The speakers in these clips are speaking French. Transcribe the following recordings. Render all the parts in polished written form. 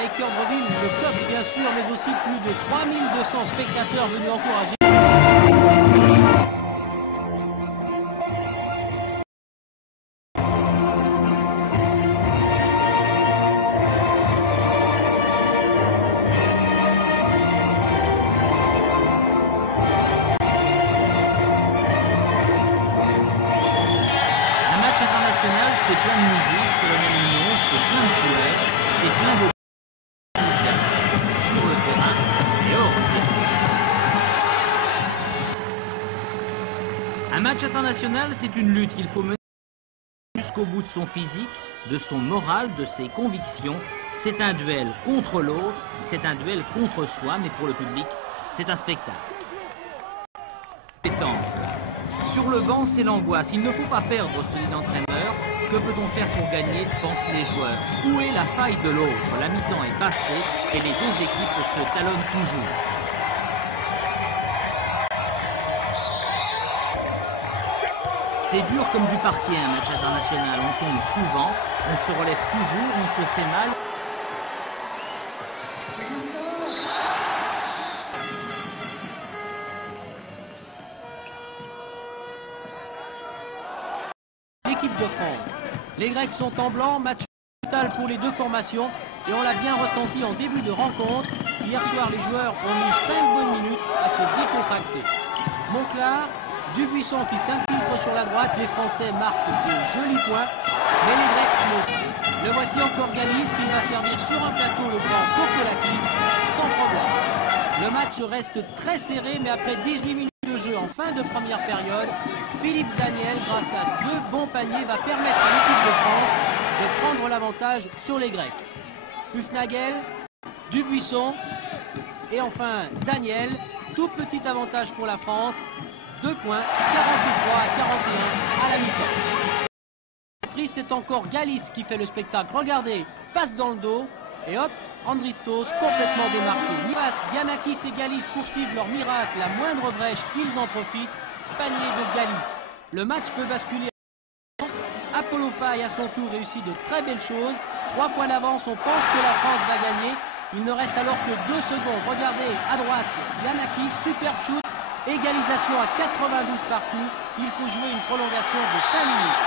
à Équeurdreville, le COP bien sûr, mais aussi plus de 3200 spectateurs venus encourager. C'est plein de musique, c'est la même union, c'est plein de couleurs, c'est plein de sur le terrain et hors terrain. Un match international, c'est une lutte qu'il faut mener jusqu'au bout de son physique, de son moral, de ses convictions. C'est un duel contre l'autre, c'est un duel contre soi, mais pour le public, c'est un spectacle. Sur le banc, c'est l'angoisse. Il ne faut pas perdre, se dit l'entraîneur. Que peut-on faire pour gagner, pensent les joueurs. Où est la faille de l'autre? La mi-temps est passée et les deux équipes se talonnent toujours. C'est dur comme du parquet un match international. On tombe souvent, on se relève toujours, on se fait mal. L'équipe de France. Les Grecs sont en blanc, match brutal pour les deux formations et on l'a bien ressenti en début de rencontre. Hier soir, les joueurs ont mis 5 bonnes minutes à se décontracter. Monclar, Dubuisson qui s'infiltre sur la droite, les Français marquent de jolis points, mais les Grecs non. Le voici encore Galis, il va servir sur un plateau le grand Kokolakis sans problème. Le match reste très serré, mais après 18 minutes de jeu en fin de première période, Philippe Zaniel, grâce à 2 bons paniers, va permettre à l'équipe de France de prendre l'avantage sur les Grecs. Hufnagel, Dubuisson et enfin Zaniel, tout petit avantage pour la France. 2 points, 43-41 à la mi-temps. C'est encore Galis qui fait le spectacle. Regardez, passe dans le dos et hop, Andristos complètement démarqué. Giannakis et Galis poursuivent leur miracle. La moindre brèche, ils en profitent. Panier de Galis. Le match peut basculer. Apollo Faye à son tour réussit de très belles choses. 3 points d'avance, on pense que la France va gagner. Il ne reste alors que 2 secondes. Regardez, à droite, Giannakis, super shoot. Égalisation à 92 partout. Il faut jouer une prolongation de 5 minutes.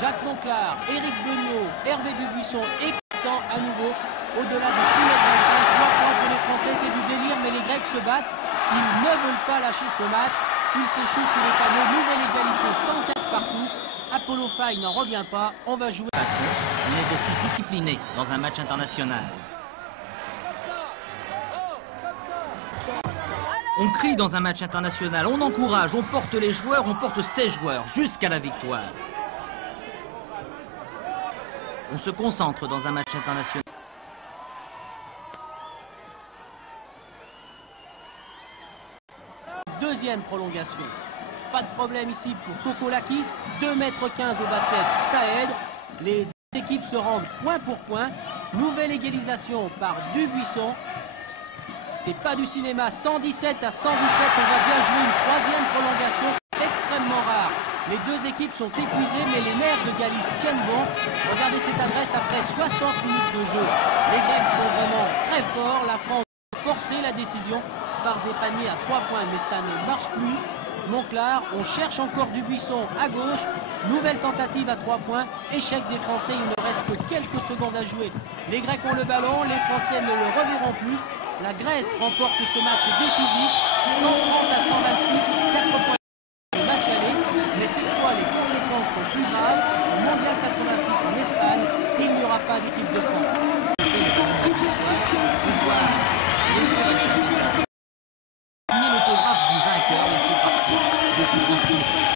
Jacques Monclar, Éric Beugnot, Hervé Dubuisson et Constant à nouveau au-delà de tous les 3 points pour les Français, c'est du délire, mais les Grecs se battent. Ils ne veulent pas lâcher ce match. Ils se shootent sur les panneaux. Nouvelle égalité sans tête partout. Apollo Faye n'en revient pas. On va jouer. On est aussi discipliné dans un match international. On crie dans un match international, on encourage, on porte les joueurs, on porte ses joueurs jusqu'à la victoire. On se concentre dans un match international. Deuxième prolongation. Pas de problème ici pour Kokolakis. 2,15 m au basket, ça aide. Les deux équipes se rendent point pour point. Nouvelle égalisation par Dubuisson. C'est pas du cinéma, 117 à 117, on va bien jouer une 3e prolongation, c'est extrêmement rare. Les deux équipes sont épuisées, mais les nerfs de Galis tiennent bon. Regardez cette adresse après 60 minutes de jeu. Les Grecs sont vraiment très forts, la France a forcé la décision par des paniers à 3 points, mais ça ne marche plus. Monclar, on cherche encore Dubuisson à gauche, nouvelle tentative à 3 points, échec des Français, il ne reste que quelques secondes à jouer. Les Grecs ont le ballon, les Français ne le reverront plus. La Grèce remporte ce match décisif, 130 à 126, 4 points de match aller, mais cette fois les conséquences sont plus graves. Au Mondial 86 en Espagne, il n'y aura pas d'équipe de France.